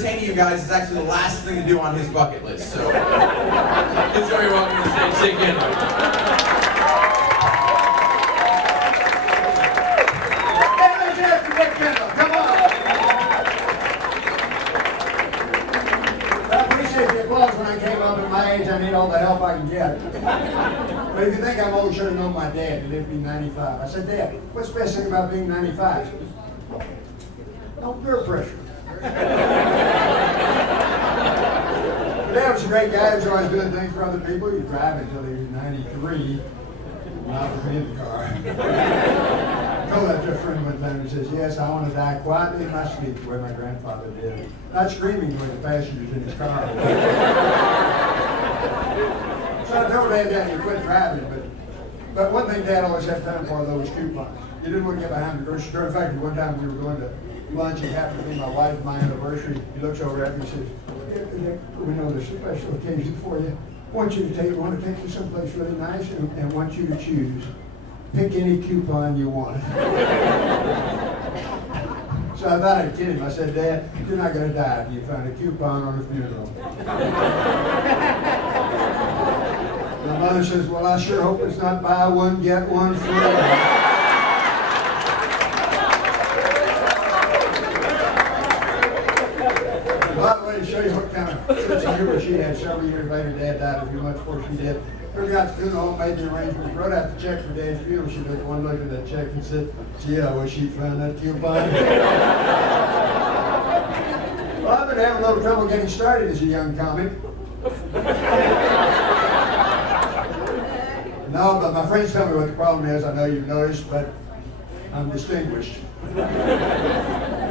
Entertaining you guys is actually the last thing to do on his bucket list, so enjoy your welcome to the stage. Say Kendall. Hey, let's hear it for Big Kendall. Come on. I appreciate the applause when I came up at my age. I need all the help I can get. But if you think I'm old, you should have known my dad. He lived to be 95. I said, Dad, what's the best thing about being 95? He said, no peer pressure. Dad was a great guy. He was always doing things for other people. He was driving until he was 93. Not for me in the car. I told that to a friend one time. He says, yes, I want to die quietly in my sleep the way my grandfather did. Not screaming with the passengers in his car. So I told Dad that he quit driving. But one thing Dad always had time for, those coupons. He didn't want to get behind the grocery store. In fact, one time we were going to lunch. It happened to be my wife and my anniversary. He looks over at me and says, we know there's a special occasion for you. I want you to take you someplace really nice and want you to choose. Pick any coupon you want. So I thought I'd kid him. I said, Dad, you're not going to die if you find a coupon on a funeral. My mother says, well, I sure hope it's not buy one, get one free. To show you what kind of sense of humor she had, several years later, Dad died a few months before she did. We got to funeral, made the arrangements, wrote out the check for Dad's funeral. She took one look at that check and said, gee, I wish she'd found that coupon. Well, I've been having a little trouble getting started as a young comic. No, but my friends tell me what the problem is. I know you've noticed, but I'm distinguished.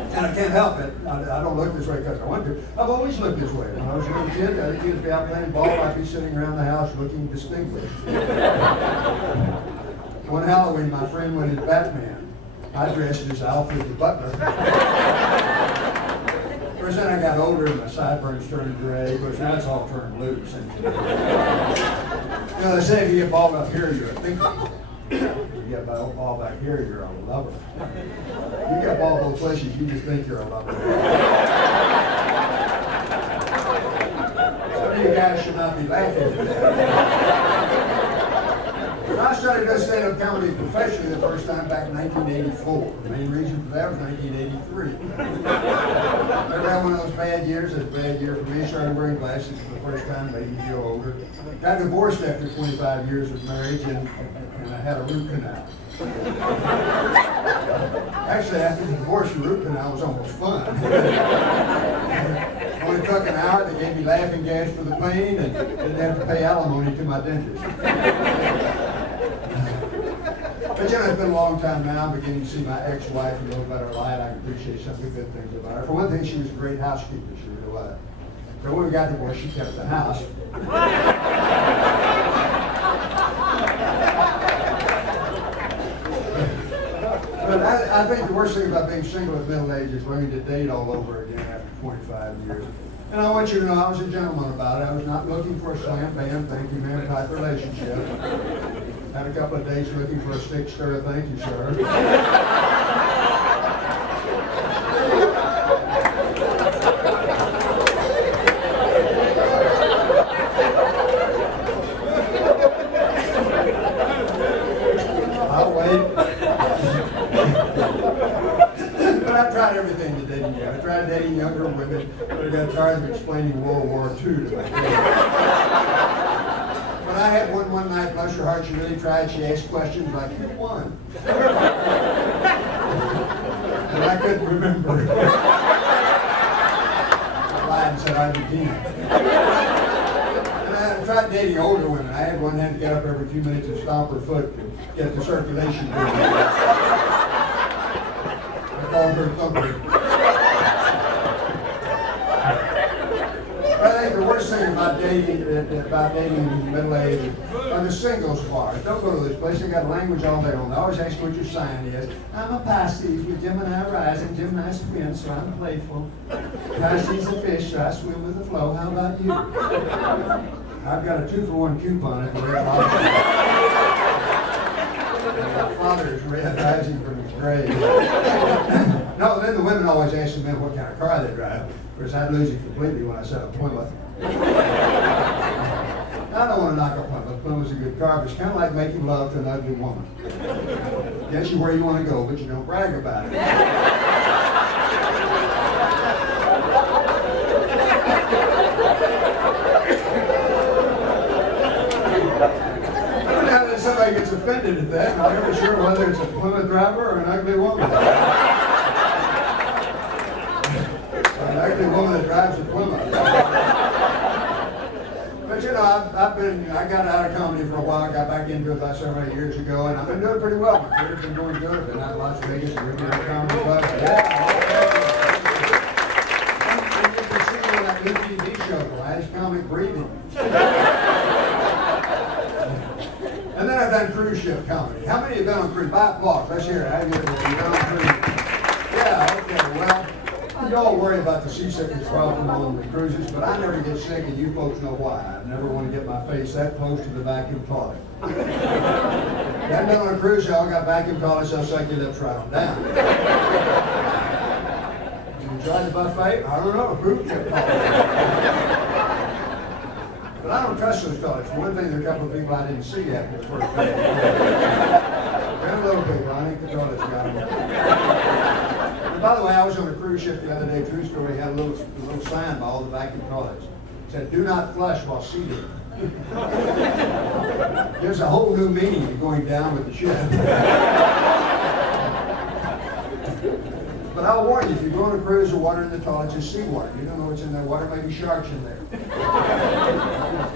And I can't help it. I don't look this way because I want to. I've always looked this way. When I was a little kid, the other kids would be out playing ball. I'd be sitting around the house looking distinguished. One Halloween, my friend went as Batman. I dressed as Alfred the butler. Of course, then I got older and my sideburns turned gray. Of course, now it's all turned loose. And, you know, they say if you get bald up here, you're a thinker. If you get bald back here, you're a lover. You get bald both places, you just think you're a lover. Some of you guys should not be laughing at that. I started doing stand-up comedy professionally the first time back in 1984. The main reason for that was 1983. Remember had one of those bad years? It was a bad year for me. Started wearing glasses for the first time, made me feel older. Got divorced after 25 years of marriage, and I had a root canal. Actually, after the divorce, the root canal was almost fun. Only took an hour. They gave me laughing gas for the pain, and didn't have to pay alimony to my dentist. But you know, it's been a long time now. I'm beginning to see my ex-wife in a little better light. I can appreciate some of the good things about her. For one thing, she was a great housekeeper. She really was. So when we got divorced, she kept the house. But I think the worst thing about being single at middle age is learning to date all over again after 25 years. And I want you to know I was a gentleman about it. I was not looking for a slam, bam, thank you, ma'am type relationship. Had a couple of days looking for a stick stir, thank you, sir. I'll wait. But I tried everything to dating you. I tried dating younger women, but I got tired of explaining World War II to my kids. But I had one night, bless her heart, she really tried. She asked questions like, who won? But I couldn't remember. I lied and said Argentina. And I tried dating older women. I had one that had to get up every few minutes and stomp her foot to get the circulation going. I called her Thumper. I think the worst thing about dating in middle age are the singles bars. Don't go to this place. They got language all day long. They always ask what your sign is. I'm a Pisces with Gemini rising, Gemini twin, so I'm playful. Pisces a fish, so I swim with the flow. How about you? I've got a 2-for-1 coupon at the Red Lobster. My father is red rising from his grave. No, then the women always ask the men what kind of car they drive. Of course, I'd lose it completely when I said a Plymouth. I don't want to knock a Plymouth. Plymouth's a good car, but it's kind of like making love to an ugly woman. Gets you where you want to go, but you don't brag about it. Now that somebody gets offended at that, I'm never sure whether it's a Plymouth driver or an ugly woman. An ugly woman that drives a Plymouth. But you know, I got out of comedy for a while, got back into it about 7 or 8 years ago, and I've been doing pretty well. My career's been doing good. I've been out in Las Vegas and working at a comedy club. Yeah. And you can see me on that new TV show, Last Comic Breathing. And then I've done cruise ship comedy. How many have been on cruise? By applause. Let's hear it. Have you been on cruise? Yeah, okay, well. You all worry about the seasickness problem on the cruises, but I never get sick, and you folks know why. I never want to get my face that close to the vacuum toilet. You haven't been on a cruise, y'all got vacuum toilets, they'll suck your lips right on down. You enjoy the buffet? I don't know, a cruise ship toilet. But I don't trust those toilets. For one thing, there are a couple of people I didn't see after the first day. And little people, I think the toilets got them. By the way, I was on a cruise ship the other day, true story, had a little sign by all the vacuum toilets. It said, "Do not flush while seated." There's a whole new meaning to going down with the ship. But I'll warn you, if you go on a cruise, the water in the toilets is seawater. You don't know what's in that water, maybe sharks in there.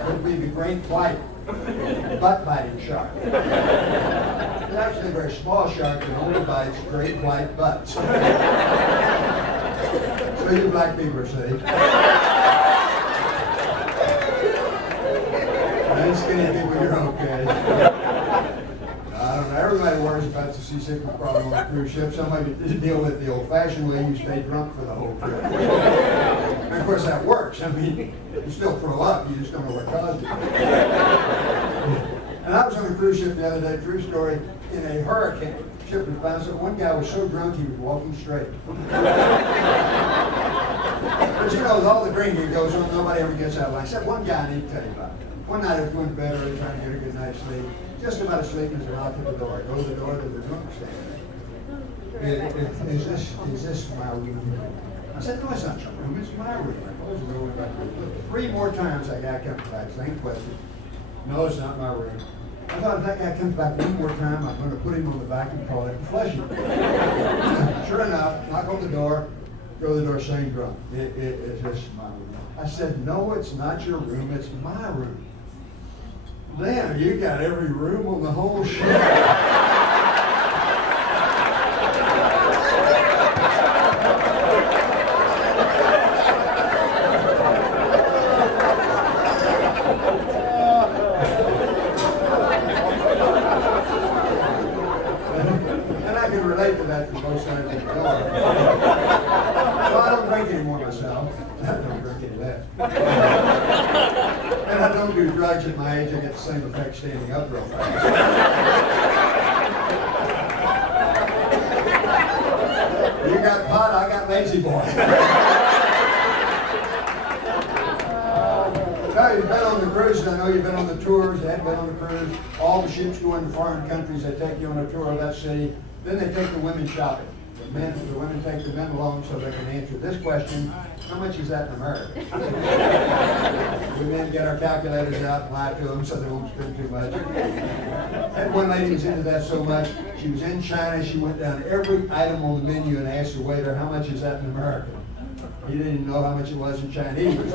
Could be the great white butt-biting shark. It's actually a very small shark that only bites great white butts. So you black people are safe. And skinny people, you're okay. I don't know. Everybody worries about the seasickness problem on a cruise ship. Somebody deal with the old-fashioned way, you stay drunk for the whole trip. And of course that works. I mean, you still throw up, you just don't know what caused it. And I was on a cruise ship the other day, true story, in a hurricane. The ship was bouncing. One guy was so drunk he was walking straight. But you know, with all the drinking that goes on, nobody ever gets out of line. Except one guy I need to tell you about. One night I was going to bed early trying to get a good night's sleep. Just about asleep as I knock at the door. I go to the door, there's a drunk standing there. Is this my room? I said, no, it's not your room, it's my room. I closed the door and went back to the 3 more times that guy comes back, same question. No, it's not my room. I thought if that guy comes back 1 more time, I'm going to put him on the vacuum toilet and flush him. Sure enough, knock on the door, go to the door, same drunk. Is this my room? I said, no, it's not your room, it's my room. Damn, you got every room on the whole ship. And I can relate to that from both sides of the door. Well, I don't drink anymore myself. I don't drink any of that. And I don't do drugs at my age. I get the same effect standing up real fast. You got pot, I got lazy boy. Now, you've been on the cruises. I know you've been on the tours. You haven't been on the cruise. All the ships go into foreign countries. They take you on a tour of that city. Then they take the women shopping. The women take the men along so they can answer this question: how much is that in America? We men get our calculators out and lie to them so they won't spend too much. That one lady was into that so much, she was in China, she went down every item on the menu and asked the waiter, how much is that in America? He didn't even know how much it was in Chinese.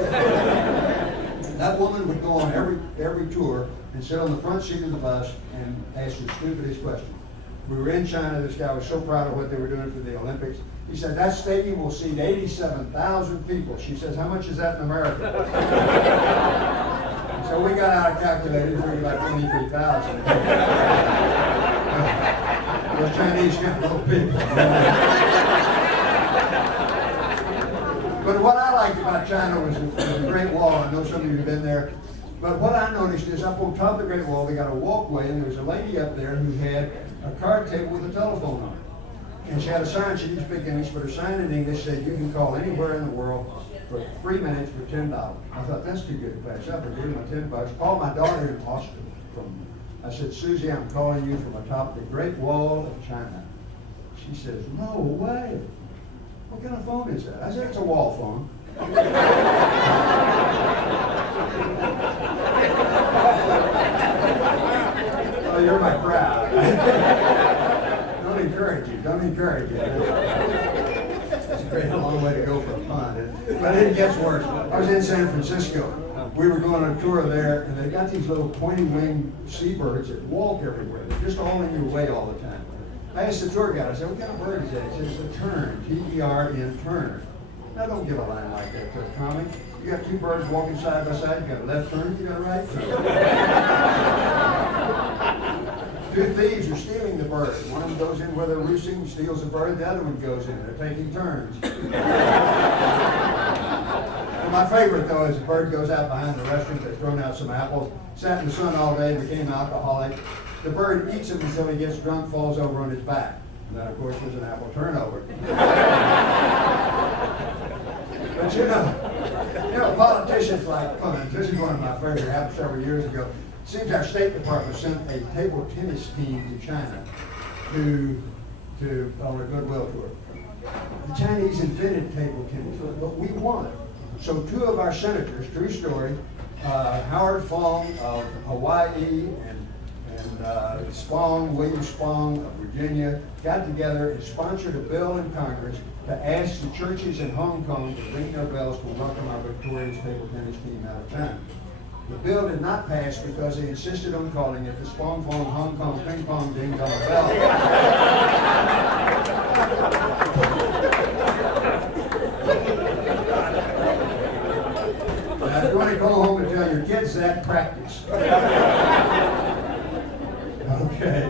That woman would go on every tour and sit on the front seat of the bus and ask the stupidest question. We were in China. This guy was so proud of what they were doing for the Olympics. He said, that stadium will seat 87,000 people. She says, how much is that in America? So we got out a calculator and figured about 23,000. Those Chinese kind of little people. But what I liked about China was the Great Wall. I know some of you have been there. But what I noticed is up on top of the Great Wall, they got a walkway, and there was a lady up there who had a card table with a telephone on it. And she had a sign, she didn't speak English, but her sign in English said, you can call anywhere in the world for 3 minutes for $10. I thought, that's too good to pass up. I gave her my $10. Called my daughter in Austin. I said, Susie, I'm calling you from atop the Great Wall of China. She says, no way. What kind of phone is that? I said, it's a wall phone. Oh, you're my crowd. Don't encourage you. Don't encourage you. It's a great long way to go for a pun. But it gets worse. I was in San Francisco. We were going on a tour there, and they got these little pointy-winged seabirds that walk everywhere. They're just all in your way all the time. I asked the tour guide, I said, what kind of bird is that? He said, it's a tern, T-E-R-N, tern. Now, don't give a line like that to a comic. You got two birds walking side by side. You got a left turn, you got a right turn. Two thieves are stealing the bird. One of them goes in where they're roosting, steals the bird. The other one goes in. They're taking turns. And my favorite, though, is the bird goes out behind the restaurant. They've thrown out some apples. Sat in the sun all day, became alcoholic. The bird eats them until he gets drunk, falls over on his back. And then, of course, there's an apple turnover. But you know, politicians like puns. This is one of my favorites. It happened several years ago. It seems our State Department sent a table tennis team to China on a goodwill tour. The Chinese invented table tennis, but we won. So two of our senators, true story, Howard Fong of Hawaii and William Spong of Virginia, got together and sponsored a bill in Congress to ask the churches in Hong Kong to ring their bells to welcome our victorious table tennis team out of China. The bill did not pass because they insisted on calling it the Spong Fong Hong Kong Ping Pong Ding Dong Bell. Now, if you want to go home and tell your kids that, practice. Okay.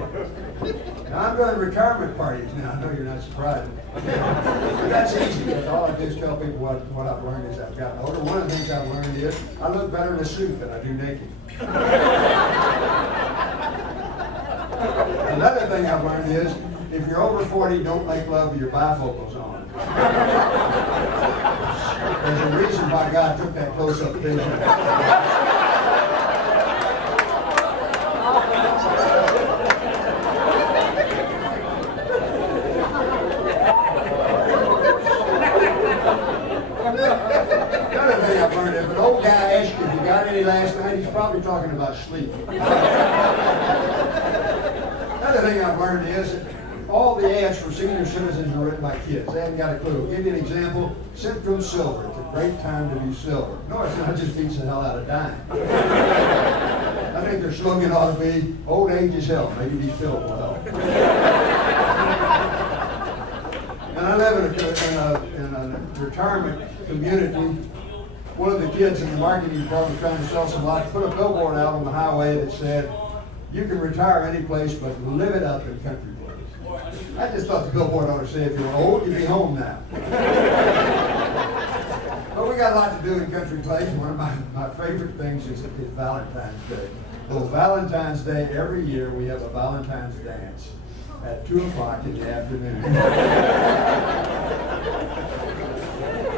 Now I'm doing retirement parties now. I know you're not surprised. But that's easy, because all I do is tell people what I've learned as I've gotten older. One of the things I've learned is I look better in a suit than I do naked. Another thing I've learned is if you're over 40, don't make love with your bifocals on. There's a reason why God took that close-up vision. If an old guy asks you if you got any last night, he's probably talking about sleep. Another thing I've learned is that all the ads for senior citizens are written by kids. They haven't got a clue. I'll give you an example. Centrum Silver. It's a great time to be silver. No, it's not. It just beats the hell out of dying. I think their slogan ought to be, old age is health. Maybe these pills will help. And I live in a retirement community. One of the kids in the marketing department trying to sell some lots put a billboard out on the highway that said, you can retire any place but live it up in country place. I just thought the billboard ought to say if you're old, you'd be home now. But we got a lot to do in country place. One of my favorite things is Valentine's Day. Well, Valentine's Day, every year we have a Valentine's dance at 2 o'clock in the afternoon.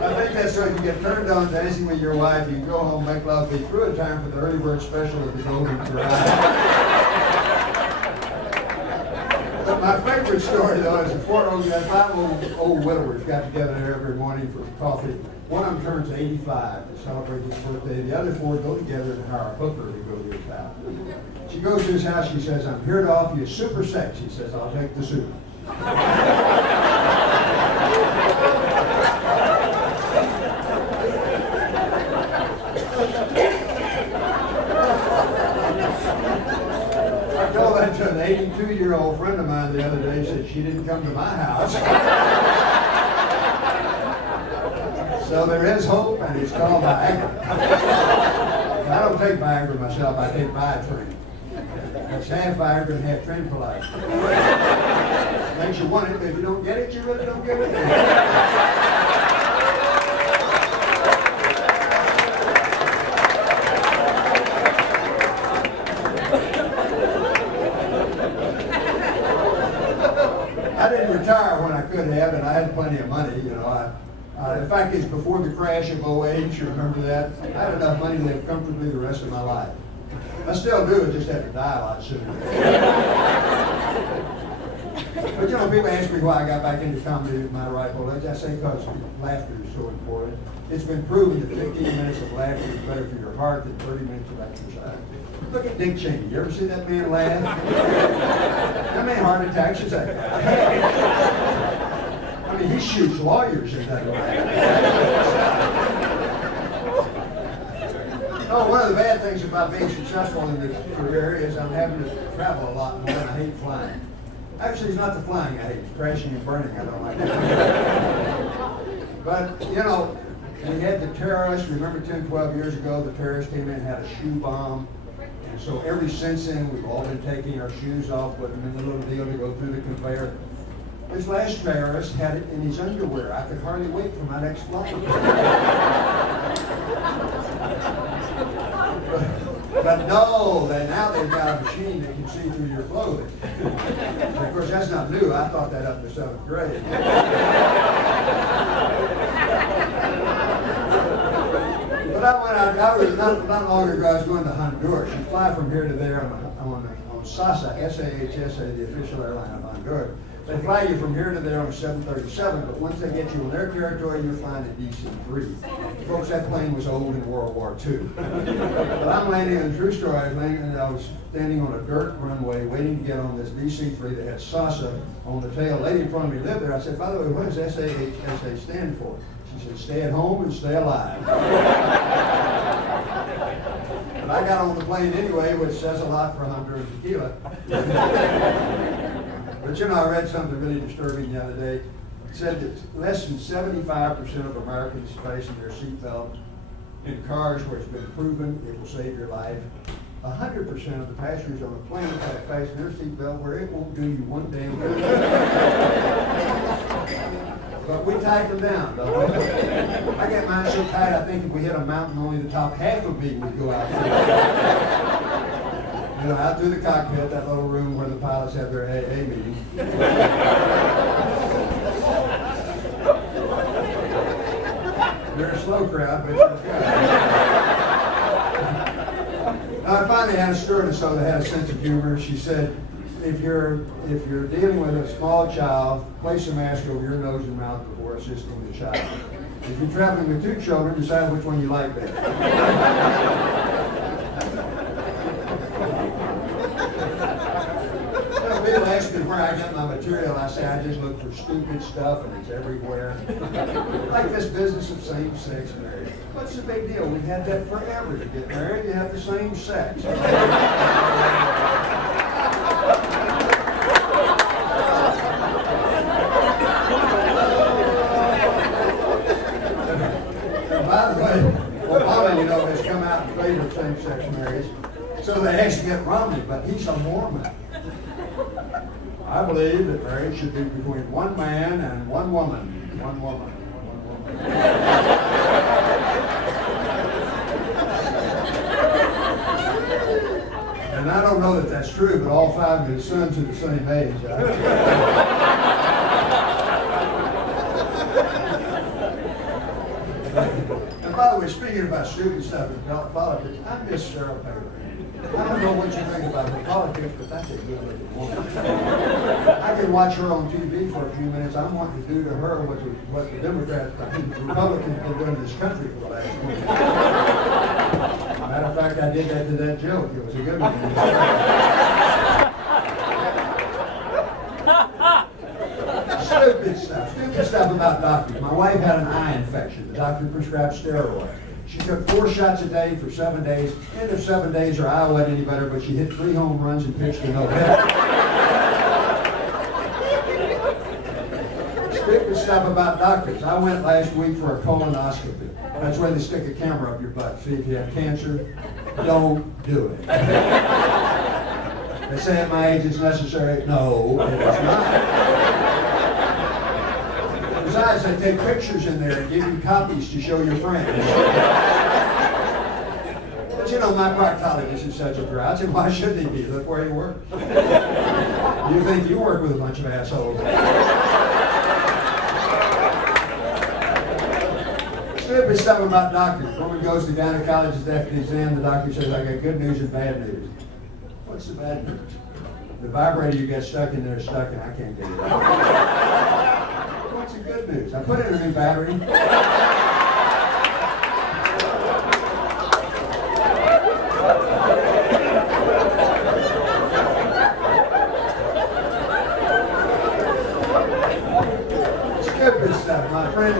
I think that's right. You get turned on dancing with your wife, you can go home, make love, be through in time for the early bird special at the Golden Corral. But my favorite story, though, is five old widowers got together there every morning for coffee. One of them turns 85 to celebrate his birthday. The other 4 go together and hire a hooker to go to his house. She goes to his house, she says, I'm here to offer you super sex. He says, I'll take the soup. I told that to an 82-year-old friend of mine the other day. Said she didn't come to my house. So there is hope, and it's called Viagra. I don't take Viagra myself. I take Viatrain. That's half Viagra and half tranquilizer. Makes you want it, but if you don't get it, you really don't get it. I didn't retire when I could have, and I had plenty of money, you know. In fact, it's before the crash of '08, you remember that? I had enough money to live comfortably the rest of my life. I still do, I just have to die a lot sooner. But you know, people ask me why I got back into comedy at my ripe old age. I say because laughter is so important. It's been proven that 15 minutes of laughter is better for your heart than 30 minutes of exercise. Look at Dick Cheney. You ever see that man laugh? How many heart attacks has that guy? I mean, he shoots lawyers in that way. Oh, one of the bad things about being successful in this career is I'm having to travel a lot more, and I hate flying. Actually, it's not the flying I hate, it's crashing and burning. I don't like that. But, you know, we had the terrorists. Remember 10, 12 years ago, the terrorists came in and had a shoe bomb. And so ever since then, we've all been taking our shoes off, putting them in the little deal to go through the conveyor. This last terrorist had it in his underwear. I could hardly wait for my next flight. But no, now they've got a machine that can see through your clothing. Of course, that's not new. I thought that up to 7th grade. But I went out, not long ago, I was going to Honduras. You fly from here to there on SASA, S-A-H-S-A, the official airline of Honduras. They fly you from here to there on a 737, but once they get you in their territory, you're flying at DC-3. Folks, that plane was old in World War II. But I'm landing, and the true story, I was standing on a dirt runway waiting to get on this DC-3 that had SASA on the tail. A lady in front of me lived there. I said, by the way, what does SAHSA stand for? She said, stay at home and stay alive. But I got on the plane anyway, which says a lot for Honduras tequila. But you know, I read something really disturbing the other day. It said that less than 75% of Americans fasten their seatbelt in cars where it's been proven it will save your life. 100% of the passengers on the plane have fastened their seatbelt where it won't do you one damn good. But we tighten them down, don't we? I get mine so tight, I think if we hit a mountain, only the top half of me would go out through. You know, out through the cockpit, that little room where the pilots have their AA meeting. They're a slow crowd, but it's good. I finally had a stewardess though that had a sense of humor. She said, if you're dealing with a small child, place a mask over your nose and mouth before assisting the child. If you're traveling with 2 children, decide which one you like better. People ask me where I get my material. I say I just look for stupid stuff, and it's everywhere. Like this business of same-sex marriage. What's the big deal? We've had that forever. You get married, you have the same sex. And by the way, Obama, you know, has come out in favor of same-sex marriage. So they asked Mitt Romney, but he's a Mormon. I believe that marriage should be between one man and one woman. One woman. One woman. And I don't know that that's true, but all 5 of his sons are the same age. And by the way, speaking about stupid stuff in politics, I miss Sarah Palin. I don't know what you think about her politics, but that's a good looking woman. I can watch her on TV for a few minutes. I'm wanting to do to her what the Democrats, the Republicans have been doing to this country for the last 20 years. Matter of fact, I did that to that joke. It was a good one. Stupid stuff about doctors. My wife had an eye infection. The doctor prescribed steroids. She took 4 shots a day for 7 days. End of 7 days, her eye wasn't any better, but she hit 3 home runs and pitched to no hit. Stupid stuff about doctors. I went last week for a colonoscopy. That's where they stick a camera up your butt. See if you have cancer. Don't do it. They say at my age it's necessary. No, it is not. Besides, they take pictures in there and give you copies to show your friends. But you know, my proctologist is such a grouch, and why should he be? Look where he works. You think you work with a bunch of assholes. Stupid stuff about doctors. Woman goes to gynecologist after the exam, the doctor says, I got good news and bad news. What's the bad news? The vibrator you got stuck in there is stuck and I can't get it out. What's the good news? I put in a new battery. Stupid stuff. My friend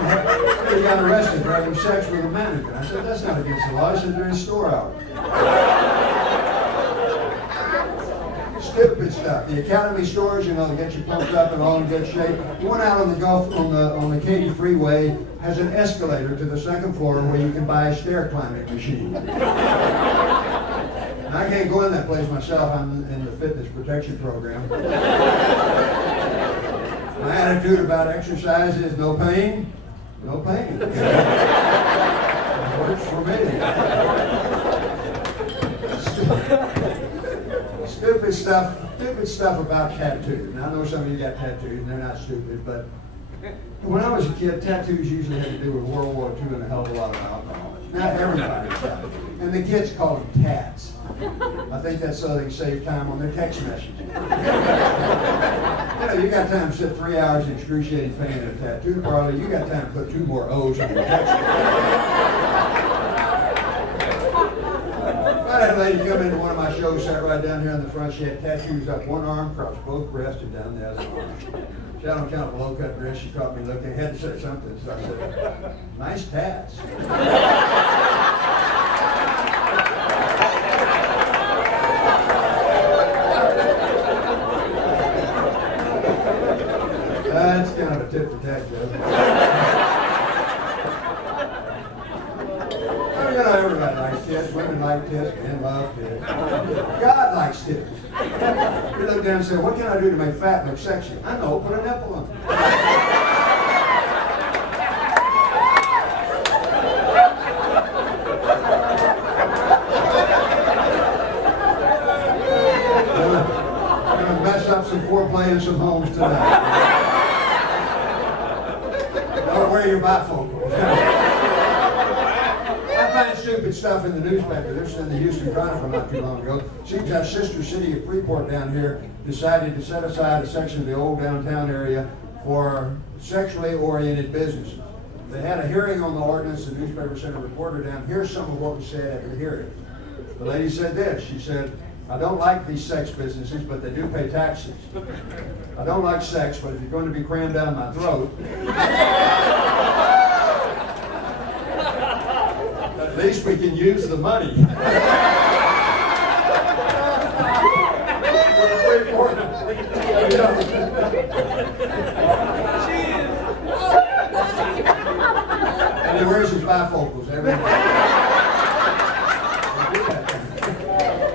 got arrested for having sex with a mannequin. I said, that's not against the law. He said, during store hours. Stupid stuff. The Academy stores, you know, they get you pumped up and all in good shape. The one out on the Gulf, on the Katy Freeway, has an escalator to the second floor where you can buy a stair climbing machine. And I can't go in that place myself. I'm in the fitness protection program. My attitude about exercise is no pain, no pain. It works for me. Stupid stuff about tattoos. Now I know some of you got tattoos and they're not stupid, but when I was a kid, tattoos usually had to do with World War II and a hell of a lot of alcohol. Not everybody's got it. And the kids call them tats. I think that's so they can save time on their text messages. You know, you got time to sit 3 hours in excruciating pain in a tattoo parlor. You got time to put 2 more O's on your text. I had a lady come into one of my shows, sat right down here in the front. She had tattoos up one arm, across both breasts, and down the other arm. She had on kind of a low-cut dress. She caught me looking. Had to say something, so I said, nice tats. That's kind of a tit for tat joke. You know, everybody likes tits. Women like tits. Men love tits. God likes tits. You look down and say, what can I do to make fat look sexy? I know, put a nipple on it. I'm going to mess up some foreplay in some homes tonight. Don't wear your bifocals. Stupid stuff in the newspaper. This is in the Houston Chronicle not too long ago. Seems our sister city of Freeport down here decided to set aside a section of the old downtown area for sexually oriented businesses. They had a hearing on the ordinance. The newspaper sent a reporter down. Here's some of what was said at the hearing. The lady said this. She said, I don't like these sex businesses, but they do pay taxes. I don't like sex, but if you're going to be crammed down my throat, at least we can use the money. And he wears his bifocals every day.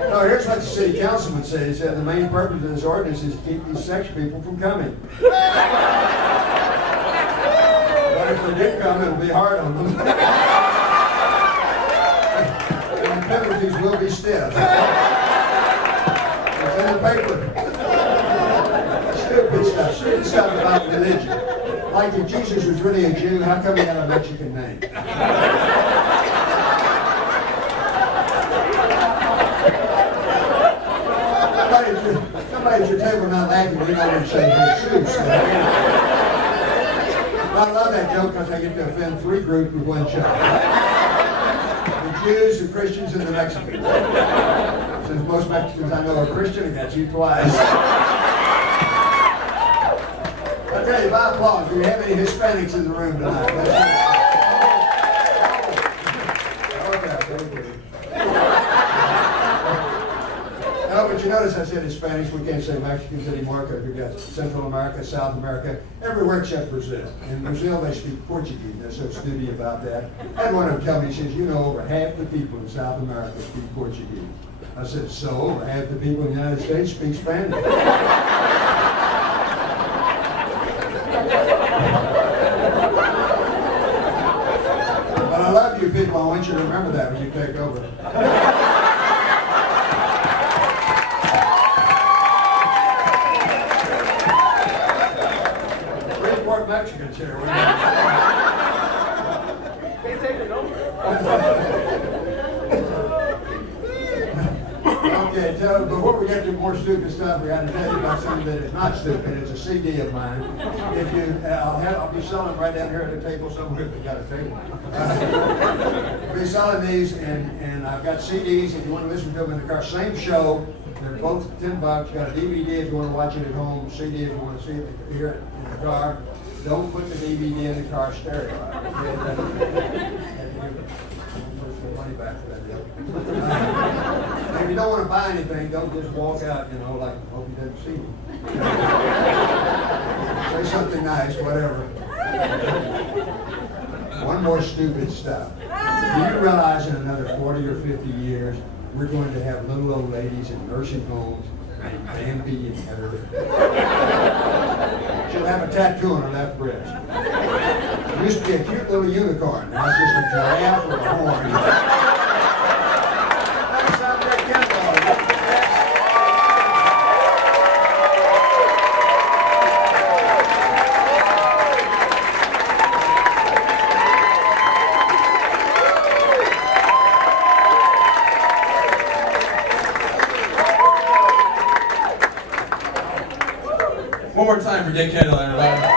No, here's what the city councilman said. He said the main purpose of this ordinance is to keep these sex people from coming. But if they do come, it'll be hard on them. Penalties will be stiff. It's in the paper. Stupid stuff about religion. Like if Jesus was really a Jew, how come he had a Mexican name? Somebody at your table not laughing, you know what say Jesus. I love that joke because I get to offend 3 groups with one shot. Jews, the Christians, and the Mexicans. Since most Mexicans I know are Christian, I got you twice. I tell you, by applause, do you have any Hispanics in the room tonight? Okay, very good. No, but you notice I said Hispanics. We can't say Mexicans anymore because we've got Central America, South America, everywhere except Brazil. In Brazil, they speak Portuguese. They're so snooty about that. I had one of them tell me, he says, you know, over half the people in South America speak Portuguese. I said, so? Over half the people in the United States speak Spanish. But I love you people. I want you to remember that when you take over. more Mexicans here. Can't take it over. Okay, so before we get to more stupid stuff, we got to tell you about something that is not stupid. It's a CD of mine. If you, I'll be selling right down here at the table somewhere if we got a table. I'll be selling these, and I've got CDs if you want to listen to them in the car. Same show. They're both $10. Got a DVD if you want to watch it at home. CD if you want to see it here in the car. Don't put the DVD in the car stereo. Money back for that deal. If you don't want to buy anything, don't just walk out, you know, like, hope you didn't see me. Say something nice, whatever. One more stupid stuff. Do you realize in another 40 or 50 years, we're going to have little old ladies in nursing homes named Bambi and Heather? She'll have a tattoo on her left breast. It used to be a cute little unicorn. Now it's just a giraffe with a horn. Thanks, I'm Kendall. One more time for Dick Kendall, everybody.